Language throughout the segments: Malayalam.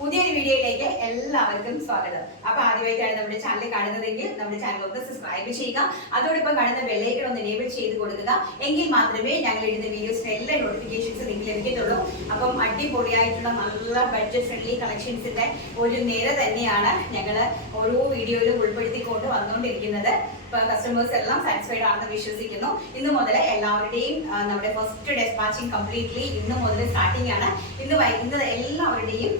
പുതിയൊരു വീഡിയോയിലേക്ക് എല്ലാവർക്കും സ്വാഗതം. അപ്പൊ ആദ്യമായിട്ടാണ് നമ്മുടെ ചാനൽ കാണുന്നതെങ്കിൽ നമ്മുടെ ചാനൽ ഒന്ന് സബ്സ്ക്രൈബ് ചെയ്യുക. അതോടൊപ്പം കാണുന്ന ബെല്ലൈക്കൺ ഒന്ന് എനേബിൾ ചെയ്ത് കൊടുക്കുക. എങ്കിൽ മാത്രമേ ഞങ്ങൾ ഇടുന്ന വീഡിയോസിന് എല്ലാ നോട്ടിഫിക്കേഷൻസ് നിങ്ങൾക്ക് ലഭിക്കത്തുള്ളൂ. അപ്പം അടിപൊളിയായിട്ടുള്ള നല്ല ബഡ്ജറ്റ് ഫ്രണ്ട്ലി കളക്ഷൻസിന്റെ ഒരു നിര തന്നെയാണ് ഞങ്ങൾ ഓരോ വീഡിയോയിലും ഉൾപ്പെടുത്തിക്കൊണ്ട് വന്നുകൊണ്ടിരിക്കുന്നത്. ഇപ്പൊ കസ്റ്റമേഴ്സ് എല്ലാം സാറ്റിസ്ഫൈഡ് ആണെന്ന് വിശ്വസിക്കുന്നു. ഇന്ന് മുതൽ എല്ലാവരുടെയും നമ്മുടെ ഫസ്റ്റ് ഡെസ്പാച്ചിങ് കംപ്ലീറ്റ്ലി ഇന്ന് മുതൽ സ്റ്റാർട്ടിംഗ് ആണ്. ഇന്ന് വൈകുന്നത് എല്ലാവരുടെയും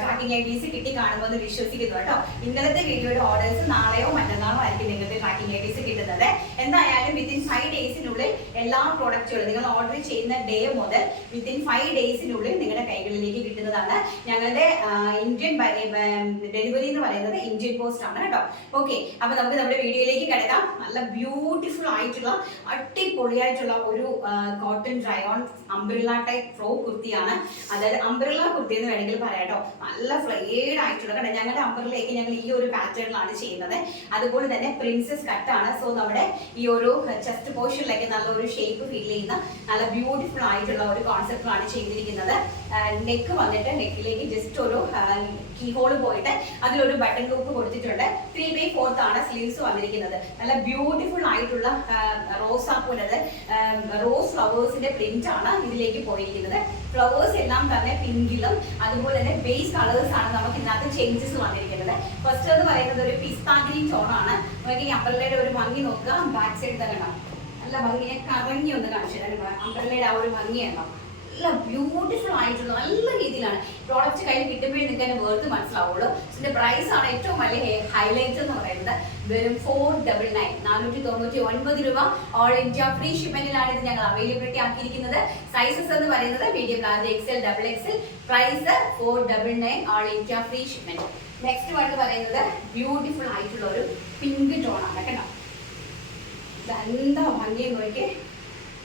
ട്രാക്കിംഗ് ഐ ഡീസ് കിട്ടി കാണുമെന്ന് വിശ്വസിക്കുന്നു കേട്ടോ. ഇന്നലത്തെ വീഡിയോയുടെ ഓർഡേഴ്സ് നാളെയോ മറ്റന്നാളോ ആയിരിക്കും നിങ്ങൾക്ക് ട്രാക്കിംഗ് ഐ ഡീസ് കിട്ടുന്നത്. എന്തായാലും വിത്തിൻ ഫൈവ് ഡേയ്സിനുള്ളിൽ എല്ലാ പ്രോഡക്റ്റുകളും നിങ്ങൾ ഓർഡർ ചെയ്യുന്ന ഡേ മുതൽ വിത്തിൻ ഫൈവ് ഡേയ്സിനുള്ളിൽ നിങ്ങളുടെ കൈകളിലേക്ക് കിട്ടുന്നതാണ്. ഞങ്ങളുടെ ഇന്ത്യൻ ഡെലിവറി എന്ന് പറയുന്നത് ഇന്ത്യൻ പോസ്റ്റ് ആണ് കേട്ടോ. ഓക്കെ അപ്പൊ നമുക്ക് നമ്മുടെ വീഡിയോയിലേക്ക് കിടക്കാം. നല്ല ബ്യൂട്ടിഫുൾ ആയിട്ടുള്ള അടിപൊളിയായിട്ടുള്ള ഒരു cotton dry on umbrella type ഫ്രോ കുർത്തിയാണ്. അതായത് അംബ്രില്ല കുർത്തി എന്ന് വേണമെങ്കിൽ പറയാട്ടോ നല്ല ഫ്ലെയർഡ് ആയിട്ടുള്ള കേട്ടോ ഞങ്ങളുടെ അംബ്രിലേക്ക് ഞങ്ങൾ ഈ ഒരു പാറ്റേണിലാണ് ചെയ്യുന്നത്. അതുപോലെ തന്നെ പ്രിൻസസ് കട്ടാണ് സോ നമ്മുടെ ഈ ഒരു ചെസ്റ്റ് പോർഷനിലേക്ക് നല്ല ഒരു ഷേപ്പ് ഫീൽ ചെയ്യുന്ന നല്ല ബ്യൂട്ടിഫുൾ ആയിട്ടുള്ള ഒരു കോൺസെപ്റ്റിലാണ് ചെയ്തിരിക്കുന്നത്. നെക്ക് വന്നിട്ട് നെക്കിലേക്ക് ജസ്റ്റ് ഒരു കീ ഹോൾ പോയിട്ട് അതിലൊരു ബട്ടൺ ലൂപ്പ് കൊടുത്തിട്ടുണ്ട്. ത്രീ ബൈ ഫോർത്ത് ആണ് സ്ലീവ്സ് വന്നിരിക്കുന്നത്. നല്ല ബ്യൂട്ടിഫുൾ ആയിട്ടുള്ള റോസാപ്പൂലത് റോസ് ഫ്ലവേഴ്സിന്റെ പ്രിന്റ് ആണ് ഇതിലേക്ക് പോയിരിക്കുന്നത്. ഫ്ലവേഴ്സ് എല്ലാം തന്നെ പിങ്കിലും അതുപോലെ തന്നെ ബേസ് കളേഴ്സ് ആണ് നമുക്ക് ഇതിനകത്ത് ചേഞ്ചസ് വന്നിരിക്കുന്നത്. ഫസ്റ്റ് എന്ന് പറയുന്നത് ഒരു പിസ്താഗിരി ടോണാണ് നമുക്ക് ഈ ഒരു ഭംഗി നോക്കുക ബാക്ക് സൈഡ് തന്നെ കാണാം. നല്ല ഭംഗിയെ കറങ്ങി ഒന്ന് കാണിച്ചു തരാം. അമ്പലയുടെ ആ ഒരു ഭംഗിയുണ്ടോ നല്ല ബ്യൂട്ടിഫുൾ ആയിട്ടുള്ള നല്ല രീതിയിലാണ്. പ്രോഡക്റ്റ് കയ്യിൽ കിട്ടുമ്പോഴേ നിങ്ങൾക്ക് അതിന്റെ വേർത്ത് മനസ്സിലാവുള്ളൂ. ഇതിന്റെ പ്രൈസ് ആണ് ഏറ്റവും വലിയ ഹൈലൈറ്റ് എന്ന് പറയുന്നത്. വെറും ഫോർ ഡബിൾ നയൻ നാനൂറ്റി തൊണ്ണൂറ്റി ഒൻപത് രൂപ ഓൾ ഇന്ത്യ ഫ്രീ ഷിപ്മെന്റിലാണ് ഇത് ഞങ്ങൾ അവൈലബിലിറ്റി ആക്കിയിരിക്കുന്നത്. സൈസസ് എന്ന് പറയുന്നത് medium large XL double XL price four double nine all India free shipment next one പറയുന്നത് ബ്യൂട്ടിഫുൾ ആയിട്ടുള്ള ഒരു പിങ്ക് ടോൺ ആണ്. കേട്ടോ ഇതെന്താ ഭംഗി നോക്കിയേ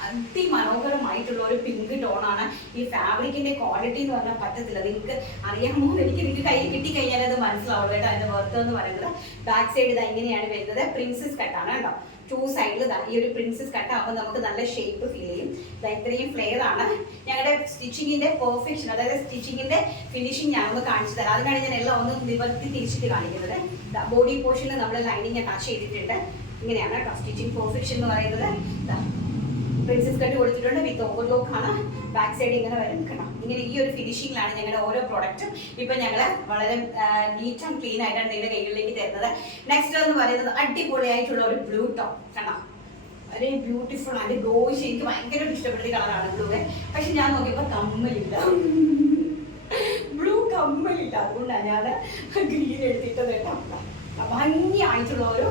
അതിമനോഹരമായിട്ടുള്ള ഒരു പിങ്ക് ടോണാണ് ഈ ഫാബ്രിക്കിന്റെ ക്വാളിറ്റി എന്ന് പറഞ്ഞാൽ പറ്റത്തില്ല. നിങ്ങൾക്ക് അറിയാമോ? എനിക്ക് നിങ്ങൾക്ക് കയ്യിൽ കിട്ടി കഴിഞ്ഞാൽ അത് മനസ്സിലാവുള്ളൂ കേട്ടോ അതിന്റെ വർത്ത് എന്ന് പറയുന്നത്. ബാക്ക് സൈഡ് ഇത് ഇങ്ങനെയാണ് വരുന്നത്. പ്രിൻസസ് കട്ടാണ് കേട്ടോ. ടു സൈഡിൽ ഈ ഒരു പ്രിൻസസ് കട്ട് ആകുമ്പോൾ നമുക്ക് നല്ല ഷേപ്പ് ഫീൽ ചെയ്യും. ഇത്രയും ഫ്ലെയർ ആണ്. ഞങ്ങളുടെ സ്റ്റിച്ചിങ്ങിന്റെ പെർഫെക്ഷൻ അതായത് സ്റ്റിച്ചിങ്ങിന്റെ ഫിനിഷിംഗ് ഞാൻ ഒന്ന് കാണിച്ചു തരാം. അതിനാണ് ഞാൻ എല്ലാം ഒന്ന് നിവർത്തി തിരിച്ചിട്ട് കാണിക്കുന്നത്. ബോഡി പോർഷനിൽ നമ്മൾ ലൈനിങ് അറ്റാച്ച് ചെയ്തിട്ടുണ്ട്. ഇങ്ങനെയാണ് കേട്ടോ. സ്റ്റിച്ചിങ് പെർഫെക്ഷൻ എന്ന് പറയുന്നത്. പ്രിൻസസ് കട്ട് കൊടുത്തിട്ടുണ്ട്. വിത്ത് ഓവർലോക്ക് ആണ്. ബാക്ക് സൈഡ് ഇങ്ങനെ വരും കേട്ടോ. ഇങ്ങനെ ഈ ഒരു ഫിനിഷിംഗിലാണ് ഞങ്ങളുടെ ഓരോ പ്രോഡക്റ്റും ഇപ്പൊ ഞങ്ങൾ വളരെ നീറ്റ് ആൻഡ് ക്ലീൻ ആയിട്ടാണ് നിങ്ങളുടെ കൈകളിലേക്ക് തരുന്നത്. നെക്സ്റ്റ് എന്ന് പറയുന്നത് അടിപൊളിയായിട്ടുള്ള ഒരു ബ്ലൂ ടോപ്പ് കണ്ടോ? വളരെ ബ്യൂട്ടിഫുൾ ആണ് ഗോഷ് എനിക്ക് ഭയങ്കര ഇഷ്ടപ്പെട്ട കളറാണ് ബ്ലൂ പക്ഷെ ഞാൻ നോക്കിയപ്പോൾ കമ്മലില്ല. ബ്ലൂ കമ്മലില്ല. അതുകൊണ്ടാണ് ഞാൻ ഗ്രീൻ എടുത്തിട്ടത് കേട്ടോ. ഭംഗിയായിട്ടുള്ള ഒരു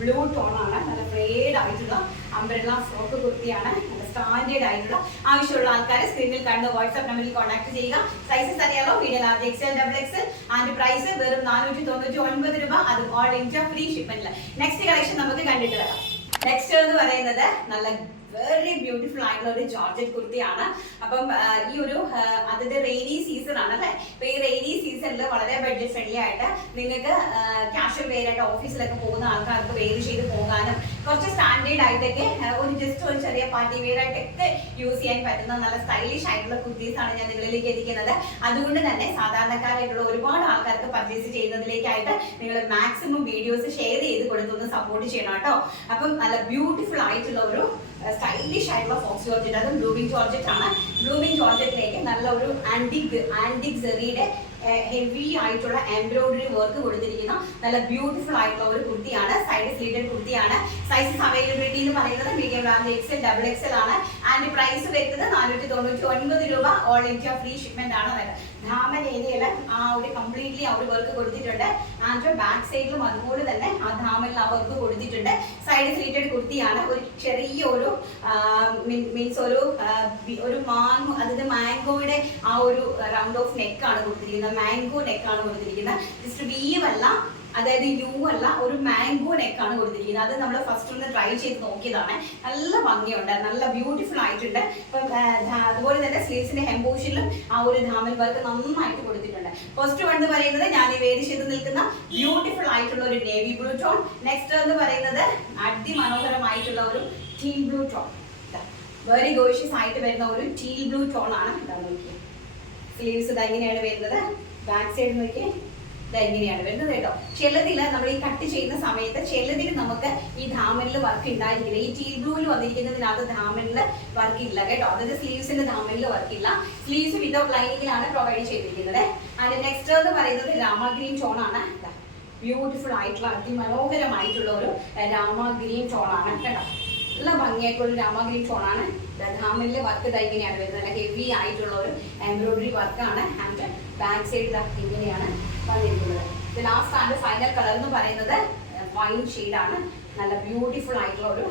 ബ്ലൂ ടോണാണ്. നല്ല ഫ്രേഡ് ആയിട്ടുള്ള അമ്പരള്ള ഫ്രോക്ക് കുർത്തിയാണ്. നല്ല സ്റ്റാൻഡേർഡ് ആയിട്ടുള്ള ആവശ്യമുള്ള ആൾക്കാരെ സ്ക്രീനിൽ കണ്ട് വാട്സ്ആപ്പ് നമ്പറിൽ കോൺടാക്ട് ചെയ്യുക. സൈസസ് അറിയാലോ? Video large XL double XL and price വെറും നാനൂറ്റി തൊണ്ണൂറ്റി ഒൻപത് രൂപ. അത് ഓൾ ഇന്ത്യ ഫ്രീ ഷിപ്പിംഗിൽ നെക്സ്റ്റ് കളക്ഷൻ നമുക്ക് കണ്ടിട്ട് വരാം. നെക്സ്റ്റ് എന്ന് പറയുന്നത് നല്ല വെരി ബ്യൂട്ടിഫുൾ ആയിട്ടുള്ള ഒരു ജോർജറ്റ് കുർത്തിയാണ്. അപ്പം ഈ ഒരു അതിന്റെ റെയിനി സീസൺ ആണ് അല്ലേ? അപ്പൊ ഈ റെയിനി സീസണിൽ വളരെ ബഡ്ജറ്റ് ഫ്രണ്ട്ലി ആയിട്ട് നിങ്ങൾക്ക് ക്യാഷ്വൽ വെയർ ആയിട്ട് ഓഫീസിലൊക്കെ പോകുന്ന ആൾക്കാർക്ക് വെയർ ചെയ്ത് പോകാനും കുറച്ച് സ്റ്റാൻഡേർഡ് ആയിട്ടൊക്കെ ഒരു ജസ്റ്റ് ഒരു ചെറിയ പാർട്ടി വെയർ ആയിട്ടൊക്കെ യൂസ് ചെയ്യാൻ പറ്റുന്ന നല്ല സ്റ്റൈലിഷ് ആയിട്ടുള്ള കുർത്തീസ് ആണ് ഞാൻ നിങ്ങളിലേക്ക് എത്തിക്കുന്നത്. അതുകൊണ്ട് തന്നെ സാധാരണക്കാരായിട്ടുള്ള ഒരുപാട് ആൾക്കാർക്ക് പർച്ചേസ് ചെയ്യുന്നതിലേക്കായിട്ട് നിങ്ങൾ മാക്സിമം വീഡിയോസ് ഷെയർ ചെയ്ത് കൊടുത്തൊന്ന് സപ്പോർട്ട് ചെയ്യണം കേട്ടോ. അപ്പം നല്ല ബ്യൂട്ടിഫുൾ ആയിട്ടുള്ള ഒരു സ്റ്റൈലിഷ് ആയിട്ടുള്ള ഫോക്സ് ജോർജറ്റ് അതും ബ്ലൂമിംഗ് ജോർജറ്റ് ആണ്. ബ്ലൂമിംഗ് ജോർജറ്റിലേക്ക് നല്ല ഒരു ആന്റിക് ആന്റിക് സെറിയുടെ ഹെവി ആയിട്ടുള്ള എംബ്രോയിഡറി വർക്ക് കൊടുത്തിരിക്കുന്ന. നല്ല ബ്യൂട്ടിഫുൾ ആയിട്ടുള്ള ഒരു കുർത്തിയാണ്. സൈഡ് സ്ലീറ്റഡ് കുർത്തിയാണ്. സൈസസ് അവൈലബിലിറ്റി എന്ന് പറയുന്നത് medium large XL double XL ആണ്. ആൻഡ് പ്രൈസ് വരുന്നത് നാനൂറ്റി തൊണ്ണൂറ്റി ഒൻപത് രൂപ. ഓൾ ഇന്ത്യ ഫ്രീ ഷിപ്മെന്റ് ആണ്. ധാമൻ ഏരിയയിൽ ആ ഒരു കംപ്ലീറ്റ്ലി ആ ഒരു വർക്ക് കൊടുത്തിട്ടുണ്ട്. ആൻഡ് ബാക്ക് സൈഡിലും അതുപോലെ തന്നെ ആ ധാമനിൽ ആ വർക്ക് കൊടുത്തിട്ടുണ്ട്. സൈഡ് സ്ലീറ്റഡ് കുർത്തിയാണ്. ഒരു ചെറിയ ഒരു മീൻസ് ഒരു ഒരു മാങ്ങോ അതായത് മാംഗോയുടെ ആ ഒരു റൗണ്ട് ഓഫ് നെക്കാണ് കൊടുത്തിരിക്കുന്നത്. മാംഗോ നെക്കാണ് കൊടുത്തിരിക്കുന്നത്. ജസ്റ്റ് വീവ് അല്ല. അതായത് യു അല്ല ഒരു മാംഗോ നെക്കാണ് കൊടുത്തിരിക്കുന്നത്. അത് നമ്മൾ ഫസ്റ്റ് ഒന്ന് ട്രൈ ചെയ്ത് നോക്കിയതാണ്. നല്ല ഭംഗിയുണ്ട് നല്ല ബ്യൂട്ടിഫുൾ ആയിട്ടുണ്ട്. അതുപോലെ തന്നെ സ്ലീവ്സിന്റെ ഹെംബോഷിലും ആ ഒരു ധാമൽ വർക്ക് നന്നായിട്ട് കൊടുത്തിട്ടുണ്ട്. ഫസ്റ്റ് വൺ എന്ന് പറയുന്നത് ഞാൻ ഈ വേദി ചെയ്ത് നിൽക്കുന്ന ബ്യൂട്ടിഫുൾ ആയിട്ടുള്ള ഒരു നേവി ബ്ലൂ ടോൺ നെക്സ്റ്റ് എന്ന് പറയുന്നത് അതിമനോഹരമായിട്ടുള്ള ഒരു teal blue tone very gorgeous ആയിട്ട് വരുന്ന ഒരു ടീൽ ബ്ലൂ ടോൺ ആണ്. ഇതാ നോക്കിയത് സ്ലീവ്സ് ഇതാ ഇങ്ങനെയാണ് വരുന്നത്. ബാക്ക് സൈഡ് നോക്കി ഇതാ ഇങ്ങനെയാണ് വരുന്നത് കേട്ടോ? ചിലതിൽ നമ്മൾ ഈ കട്ട് ചെയ്യുന്ന സമയത്ത് ചിലതിൽ നമുക്ക് ഈ ധാമനിൽ വർക്ക് ഉണ്ടായിരിക്കില്ല ഈ ടീ ബ്ലൂവിൽ വന്നിരിക്കുന്നതിനകത്ത് ധാമനിൽ വർക്ക് ഇല്ല കേട്ടോ. അതായത് സ്ലീവ്സിന്റെ ധാമനിൽ വർക്ക് ഇല്ല. സ്ലീവ്സ് വിതൗട്ട് ലൈനിങ്ങിലാണ് പ്രൊവൈഡ് ചെയ്തിരിക്കുന്നത്. അതിന്റെ നെക്സ്റ്റ് എന്ന് പറയുന്നത് രാമ ഗ്രീൻ ടോൺ ആണ്. ബ്യൂട്ടിഫുൾ ആയിട്ടുള്ള അതിമനോഹരമായിട്ടുള്ള ഒരു രാമ ഗ്രീൻ ടോൺ ആണ് കേട്ടോ. നല്ല ഭംഗിയായിട്ടുള്ള രാമ ഗ്രീൻ ടോൺ ആണ് ധാമനിലെ വർക്ക് ഇതാ ഇങ്ങനെയാണ് വരുന്നത്. നല്ല ഹെവി ആയിട്ടുള്ള ഒരു എംബ്രോയിഡറി വർക്കാണ് ആൻഡ് ബാക്ക് സൈഡ് ഇതാ ഇങ്ങനെയാണ് വന്നിരിക്കുന്നത്. ലാസ്റ്റ് ആൻഡ് ഫൈനൽ കളർ എന്ന് പറയുന്നത് വൈൻ ആണ്. നല്ല ബ്യൂട്ടിഫുൾ ആയിട്ടുള്ള ഒരു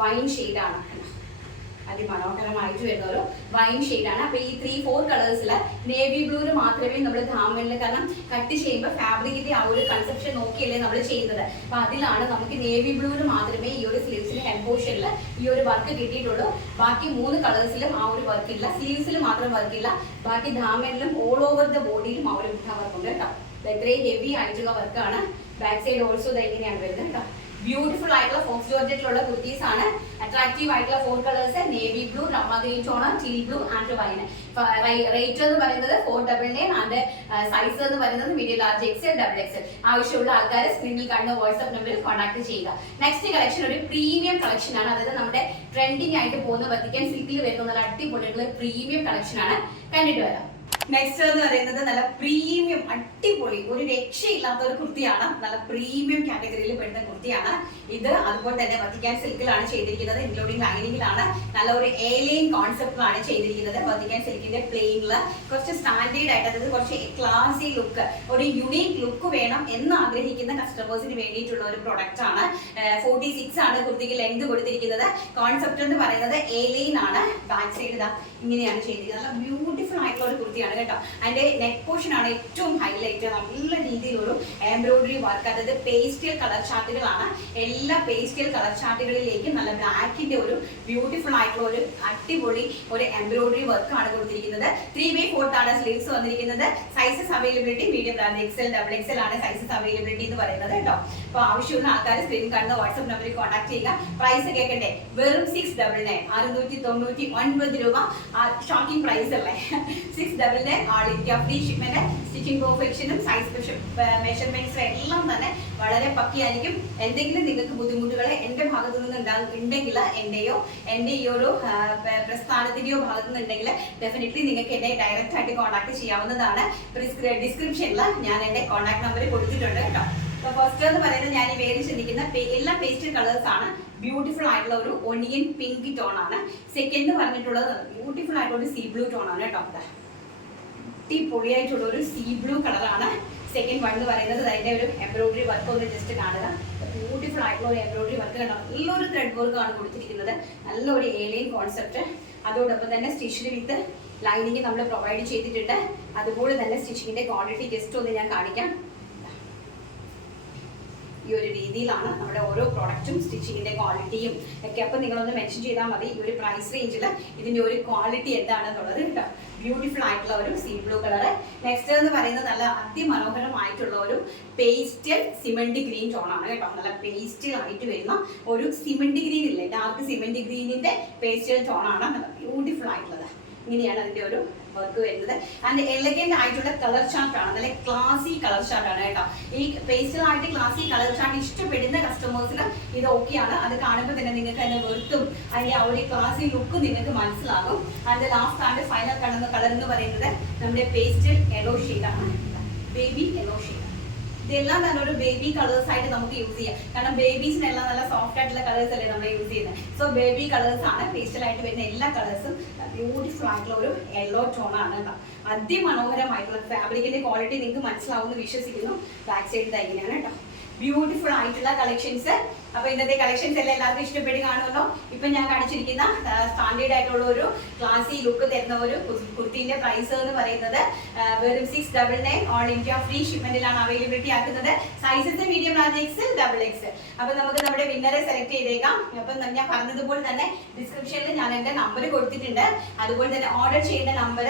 വൈൻ ആണ്. അതിമനോഹരമായിട്ട് വരുന്ന ഒരു വൈൻ ആണ്. അപ്പൊ ഈ ത്രീ ഫോർ കളേഴ്സിൽ നേവി ബ്ലൂവിൽ മാത്രമേ നമ്മൾ ധാമനിൽ കാരണം കട്ട് ചെയ്യുമ്പോൾ ഫാബ്രിക്കിന്റെ ആ ഒരു കൺസെപ്ഷൻ നോക്കിയല്ലേ നമ്മൾ ചെയ്യുന്നത്. അപ്പൊ അതിലാണ് നമുക്ക് നേവി ബ്ലൂവിൽ മാത്രമേ ഈ ഒരു സ്ലീവ്സിന് ഹെഡ് പോർഷനിൽ ഈ ഒരു വർക്ക് കിട്ടിയിട്ടുള്ളൂ. ബാക്കി മൂന്ന് കളേഴ്സിലും ആ ഒരു വർക്ക് ഇല്ല. സ്ലീവ്സിൽ മാത്രം വർക്ക് ഇല്ല. ബാക്കി ധാമനിലും ഓൾ ഓവർ ദ ബോഡിയിലും ആ ഒരു വർക്ക് ഉണ്ട് കേട്ടോ. ഇത് ഇത്രയും ഹെവി ആയിട്ടുള്ള വർക്കാണ് ബാക്ക് സൈഡ് ഓൾസോ ഇത് എങ്ങനെയാണ് വരുന്നത് കേട്ടോ. ബ്യൂട്ടിഫുൾ ആയിട്ടുള്ള ഫോക്സ് ജോർജറ്റിലുള്ള കുർത്തീസ് ആണ്. അട്രാക്റ്റീവ് ആയിട്ടുള്ള four colours navy blue Rama green tone teal blue and wine rate എന്ന് പറയുന്നത് four double nine and size എന്ന് പറയുന്നത് medium large X L double X L ആവശ്യമുള്ള ആൾക്കാർ സ്ക്രീനിൽ കാണുന്ന വാട്സ്ആപ്പ് നമ്പറിൽ കോൺടാക്ട് ചെയ്യുക. നെക്സ്റ്റ് കളക്ഷൻ ഒരു പ്രീമിയം കളക്ഷൻ ആണ്. അതായത് നമ്മുടെ ട്രെൻഡിങ് ആയിട്ട് പോകുന്ന വത്തിക്കാൻ സിൽക്കിൽ വരുന്ന നല്ല അടിപൊളിയുള്ള പ്രീമിയം കളക്ഷൻ ആണ്. കണ്ടിട്ട് വരാം. നെക്സ്റ്റ് എന്ന് പറയുന്നത് നല്ല പ്രീമിയം അടിപൊളി ഒരു രക്ഷയില്ലാത്ത ഒരു കുർത്തിയാണ്. നല്ല പ്രീമിയം കാറ്റഗറിയിൽ പെടുന്ന കുർത്തിയാണ്. ഇത് അതുപോലെ തന്നെ വത്തിക്കാൻ സിൽക്കിലാണ് ചെയ്തിരിക്കുന്നത്. ഇൻക്ലൂഡിംഗ് ലൈനിങ്ങിലാണ് നല്ല ഒരു ഏലിയൻ കോൺസെപ്റ്റിലാണ് ചെയ്തിരിക്കുന്നത് വത്തിക്കാൻ സിൽക്കിന്റെ പ്ലെയിനിൽ കുറച്ച് സ്റ്റാൻഡേർഡ് ആയിട്ട് അതായത് കുറച്ച് ക്ലാസി ലുക്ക് ഒരു യുണീക് ലുക്ക് വേണം എന്ന് ആഗ്രഹിക്കുന്ന കസ്റ്റമേഴ്സിന് വേണ്ടിയിട്ടുള്ള ഒരു പ്രൊഡക്റ്റ് ആണ്. ഫോർട്ടി സിക്സ് ആണ് കുർത്തിക്ക് ലെങ്ത് കൊടുത്തിരിക്കുന്നത്. കോൺസെപ്റ്റ് എന്ന് പറയുന്നത് ഏലിയൻ ആണ്. ബാക്ക് സൈഡ് ഇതാ ഇങ്ങനെയാണ് ചെയ്തിരിക്കുന്നത്. നല്ല ബ്യൂട്ടിഫുൾ ആയിട്ടുള്ള ഒരു കുർത്തിയാണ് കേട്ടോ. അതിന്റെ നെക്ക് പോർഷൻ ആണ് ഏറ്റവും ഹൈലൈറ്റ് നല്ല രീതിയിലൊരു എംബ്രോയിഡറി വർക്ക് അതായത് പേസ്റ്റൽ കളർ ചാർട്ടുകളാണ്. എല്ലാ പേസ്റ്റൽ കളർ ചാർട്ടുകളിലേക്കും നല്ല ബ്ലാക്കിന്റെ ഒരു ബ്യൂട്ടിഫുൾ ആയിട്ടുള്ള ഒരു അടിപൊളി ഒരു എംബ്രോയിഡറി വർക്ക് ആണ് കൊടുത്തിരിക്കുന്നത്. ത്രീ ബൈ ആണ് സ്ലീവ്സ് വന്നിരിക്കുന്നത്. Sizes availability medium brand XL double XL ആണ് സൈസസ് അവൈലബിലിറ്റി എന്ന് പറയുന്നത് കേട്ടോ. അപ്പൊ ആവശ്യമുള്ള ആൾക്കാർ സ്ക്രീൻ കാണുന്ന വാട്സ്ആപ്പ് നമ്പറിൽ കോൺടാക്ട് ചെയ്യുക. പ്രൈസ് കേൾക്കണ്ടേ വെറും സിക്സ് ഡബിൾ നയൻ അറുന്നൂറ്റി തൊണ്ണൂറ്റി ഒൻപത് രൂപ. ഷോക്കിംഗ് പ്രൈസ് അല്ലേ? Six double nine all India free shipment stitching പെർഫെക്ഷനും size മെഷർമെന്റ്സും എല്ലാം തന്നെ വളരെ പക്കിയായിരിക്കും. എന്തെങ്കിലും നിങ്ങൾക്ക് ബുദ്ധിമുട്ടുകൾ എന്റെ ഭാഗത്തു നിന്ന് ഉണ്ടാകുന്നുണ്ടെങ്കിൽ ഉണ്ടെങ്കിൽ എന്റെയോ എന്റെ ഈ ഒരു പ്രസ്ഥാനത്തിന്റെയോ ഭാഗത്തു നിന്നുണ്ടെങ്കിൽ ഡെഫിനറ്റ്ലി നിങ്ങൾക്ക് എന്നെ ഡയറക്റ്റ് ആയിട്ട് കോൺടാക്ട് ചെയ്യാവുന്നതാണ്. ഡിസ്ക്രിപ്ഷനിൽ ഞാൻ എന്റെ കോൺടാക്ട് നമ്പർ കൊടുത്തിട്ടുണ്ട് കേട്ടോ. അപ്പൊ ഫസ്റ്റ് എന്ന് പറയുന്നത് ഞാൻ ഈ വേദി ചിന്തിക്കുന്ന എല്ലാ പേസ്റ്റ് കളേഴ്സ് ആണ്. ബ്യൂട്ടിഫുൾ ആയിട്ടുള്ള ഒരു ഒണിയൻ പിങ്ക് ടോൺ ആണ്. സെക്കൻഡ് പറഞ്ഞിട്ടുള്ളത് ബ്യൂട്ടിഫുൾ ആയിട്ടുള്ള ഒരു സീ ബ്ലൂ ടോൺ ആണ് കേട്ടോ. അടിപൊളിയായിട്ടുള്ള ഒരു സീ ബ്ലൂ കളറാണ്. സെക്കൻഡ് വൺ എന്ന് പറയുന്നത് അതിന്റെ ഒരു എംബ്രോയിഡറി വർക്ക് ഒന്ന് ജസ്റ്റ് കാണുക. ബ്യൂട്ടിഫുൾ ആയിട്ടുള്ള ഒരു എംബ്രോയിഡറി വർക്ക് കണ്ടോ? നല്ലൊരു ത്രെഡ് വർക്ക് ആണ് കൊടുത്തിരിക്കുന്നത്. നല്ലൊരു ഏലിയൻ കോൺസെപ്റ്റ് അതോടൊപ്പം തന്നെ സ്റ്റിച്ചിന് വിത്ത് ലൈനിങ് നമ്മൾ പ്രൊവൈഡ് ചെയ്തിട്ടുണ്ട്. അതുപോലെ തന്നെ സ്റ്റിച്ചിങ്ങിന്റെ ക്വാളിറ്റി ജസ്റ്റ് ഒന്ന് ഞാൻ കാണിക്കാം. ഈ ഒരു രീതിയിലാണ് നമ്മുടെ ഓരോ പ്രോഡക്റ്റും സ്റ്റിച്ചിങ്ങിന്റെ ക്വാളിറ്റിയും ഒക്കെ. നിങ്ങൾ നിങ്ങളൊന്ന് മെൻഷൻ ചെയ്താൽ മതി ഈ ഒരു പ്രൈസ് റേഞ്ചിൽ ഇതിന്റെ ഒരു ക്വാളിറ്റി എന്താണെന്നുള്ളത് കേട്ടോ ബ്യൂട്ടിഫുൾ ആയിട്ടുള്ള ഒരു സീ ബ്ലൂ കളർ നെക്സ്റ്റ് എന്ന് പറയുന്നത് നല്ല അതിമനോഹരമായിട്ടുള്ള ഒരു പേസ്റ്റൽ സിമന്റ് ഗ്രീൻ ടോണാണ് കേട്ടോ. നല്ല പേസ്റ്റൽ ആയിട്ട് വരുന്ന ഒരു സിമന്റ് ഗ്രീൻ ഇല്ലേ? ഡാർക്ക് സിമന്റ് ഗ്രീനിന്റെ പേസ്റ്റൽ ടോണാണ് നല്ല ബ്യൂട്ടിഫുൾ ആയിട്ടുള്ളത്. ഇങ്ങനെയാണ് അതിന്റെ ഒരു വർക്ക് വരുന്നത്. ആൻഡ് എലഗന്റ് ആയിട്ടുള്ള കളർ ചാർട്ട് ആണ്. നല്ല ക്ലാസി കളർ ചാർട്ട് ആണ് കേട്ടോ. ഈ പേസ്റ്റൽ ആയിട്ട് ക്ലാസി കളർ ചാർട്ട് ഇഷ്ടപ്പെടുന്ന കസ്റ്റമേഴ്സിന് ഇത് ഓക്കെയാണ് അത് കാണുമ്പോൾ തന്നെ നിങ്ങൾക്ക് അതിന്റെ വെറുത്തും അതിന്റെ ആ ഒരു ക്ലാസി ലുക്ക് നിങ്ങൾക്ക് മനസ്സിലാകും. And last and final colour colour എന്ന് പറയുന്നത് നമ്മുടെ പേസ്റ്റൽ യെല്ലോ ആണ്. ബേബി യെല്ലോ ഷെയ്ഡ് ഇതെല്ലാം തന്നെ ഒരു ബേബി കളേഴ്സ് ആയിട്ട് നമുക്ക് യൂസ് ചെയ്യാം. കാരണം ബേബീസിനെല്ലാം നല്ല സോഫ്റ്റ് ആയിട്ടുള്ള കളേഴ്സ് അല്ലേ നമ്മൾ യൂസ് ചെയ്യുന്നത്. സോ ബേബി കളേഴ്സ് ആണ് ഫേഷ്യൽ ആയിട്ട് വരുന്ന എല്ലാ കളേഴ്സും ബ്യൂട്ടിഫുൾ ആയിട്ടുള്ള ഒരു യെല്ലോ ടോൺ ആണ് കേട്ടോ. അതിമനോഹരമായിട്ടുള്ള ഫാബ്രിക്കിന്റെ ക്വാളിറ്റി നിങ്ങൾക്ക് മനസ്സിലാവുമെന്ന് വിശ്വസിക്കുന്നു. ബാക്ക് സൈഡ് ഇങ്ങനെയാണ് കേട്ടോ. ബ്യൂട്ടിഫുൾ ആയിട്ടുള്ള കളക്ഷൻസ് അപ്പൊ ഇന്നത്തെ കളക്ഷൻസ് എല്ലാം എല്ലാവർക്കും ഇഷ്ടപ്പെട്ട് കാണുമല്ലോ. ഇപ്പൊ ഞാൻ കാണിച്ചിരിക്കുന്ന സ്റ്റാൻഡേർഡ് ആയിട്ടുള്ള ഒരു ക്ലാസി ലുക്ക് തരുന്ന ഒരു കുർത്തിന്റെ പ്രൈസ് എന്ന് പറയുന്നത് വെറും six double nine all India free ഷിപ്മെന്റിലാണ് availability ആക്കുന്നത്. Sizes medium large X double X അപ്പൊ നമുക്ക് നമ്മുടെ വിന്നറെ സെലക്ട് ചെയ്തേക്കാം. അപ്പൊ ഞാൻ പറഞ്ഞതുപോലെ തന്നെ ഡിസ്ക്രിപ്ഷനിൽ ഞാൻ നമ്പർ കൊടുത്തിട്ടുണ്ട്. അതുപോലെ തന്നെ ഓർഡർ ചെയ്യേണ്ട നമ്പർ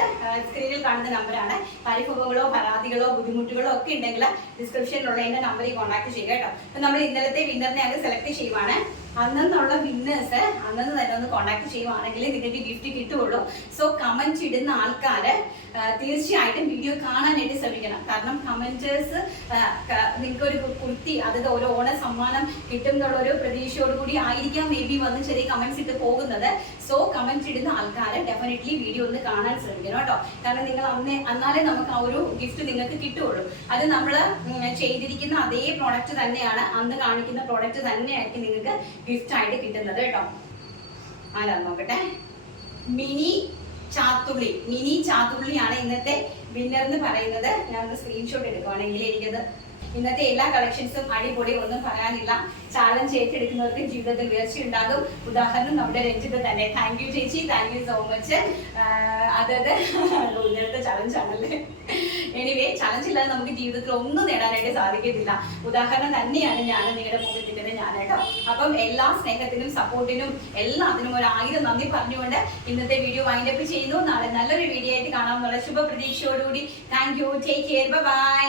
സ്ക്രീനിൽ കാണുന്ന നമ്പറാണ് പരിഭവങ്ങളോ പരാതികളോ ബുദ്ധിമുട്ടുകളോ ഒക്കെ ഉണ്ടെങ്കിൽ ഡിസ്ക്രിപ്ഷനിലുള്ള എന്റെ നമ്പറിൽ കോൺടാക്ട് ചെയ്യുക കേട്ടോ. അപ്പൊ നമ്മൾ ഇന്നലത്തെ വിന്നറിനെ അങ്ങ് സെലക്ട് ചെയ്യുവാണ്. അന്നുള്ള വിന്നേഴ്സ് അന്നു തന്നെ ഒന്ന് കോൺടാക്ട് ചെയ്യുവാണെങ്കിൽ നിങ്ങൾക്ക് ഗിഫ്റ്റ് കിട്ടുകയുള്ളൂ സോ കമന്റ് ഇടുന്ന ആൾക്കാര് തീർച്ചയായിട്ടും വീഡിയോ കാണാനായിട്ട് ശ്രമിക്കണം. കാരണം കമന്റേഴ്സ് നിങ്ങൾക്ക് ഒരു കുർത്തി അതായത് ഓരോ ഓണ സമ്മാനം കിട്ടും എന്നുള്ള ഒരു പ്രതീക്ഷയോട് കൂടി ആയിരിക്കാം മേ ബി വന്ന് ചെറിയ കമന്റ്സ് ഇട്ട് പോകുന്നത്. സോ കമന്റ് ഇടുന്ന ആൾക്കാരെ ഡെഫിനറ്റ്ലി വീഡിയോ ഒന്ന് കാണാൻ ശ്രമിക്കണം കേട്ടോ. കാരണം നിങ്ങൾ അന്ന് അന്നാലേ നമുക്ക് ആ ഒരു ഗിഫ്റ്റ് നിങ്ങൾക്ക് കിട്ടുകയുള്ളൂ അത് നമ്മൾ ചെയ്തിരിക്കുന്ന അതേ പ്രോഡക്റ്റ് തന്നെയാണ് അന്ന് കാണിക്കുന്ന പ്രോഡക്റ്റ് തന്നെയായിരിക്കും നിങ്ങൾക്ക് ഗിഫ്റ്റ് ആയിട്ട് കിട്ടുന്നത് കേട്ടോ. ആരാ നോക്കട്ടെ? മിനി ചാത്തുള്ളി. മിനി ചാത്തുള്ളിയാണ് ഇന്നത്തെ വിന്നർ എന്ന് പറയുന്നത്. ഞാൻ സ്ക്രീൻഷോട്ട് എടുക്കുവാണെങ്കിൽ എനിക്കത് ഇന്നത്തെ എല്ലാ കളക്ഷൻസും അടിപൊളി ഒന്നും പറയാനില്ല. ചാലഞ്ച് ഏറ്റെടുക്കുന്നവർക്ക് ജീവിതത്തിൽ ഉയർച്ച ഉണ്ടാകും ഉദാഹരണം നമ്മുടെ രഞ്ജിത്ത് തന്നെ. താങ്ക് യു ചേച്ചി. താങ്ക് യു സോ മച്ച് അതായത് ഇന്നത്തെ ചാലഞ്ച് ആണല്ലേ? എനിവേ ചാലഞ്ച് ഇല്ലാതെ നമുക്ക് ജീവിതത്തിൽ ഒന്നും നേടാനായിട്ട് സാധിക്കത്തില്ല ഉദാഹരണം തന്നെയാണ് ഞാൻ നിങ്ങളുടെ മുമ്പിൽ നിന്നത് ഞാൻ കേട്ടോ. അപ്പം എല്ലാ സ്നേഹത്തിനും സപ്പോർട്ടിനും എല്ലാത്തിനും ഒരു ആയിരം നന്ദി പറഞ്ഞുകൊണ്ട് ഇന്നത്തെ വീഡിയോ വൈൻഡപ്പ് ചെയ്യുന്നു. നാളെ നല്ലൊരു വീഡിയോ ആയിട്ട് കാണാമെന്നുള്ള ശുഭ പ്രതീക്ഷയോടുകൂടി thank you take care bye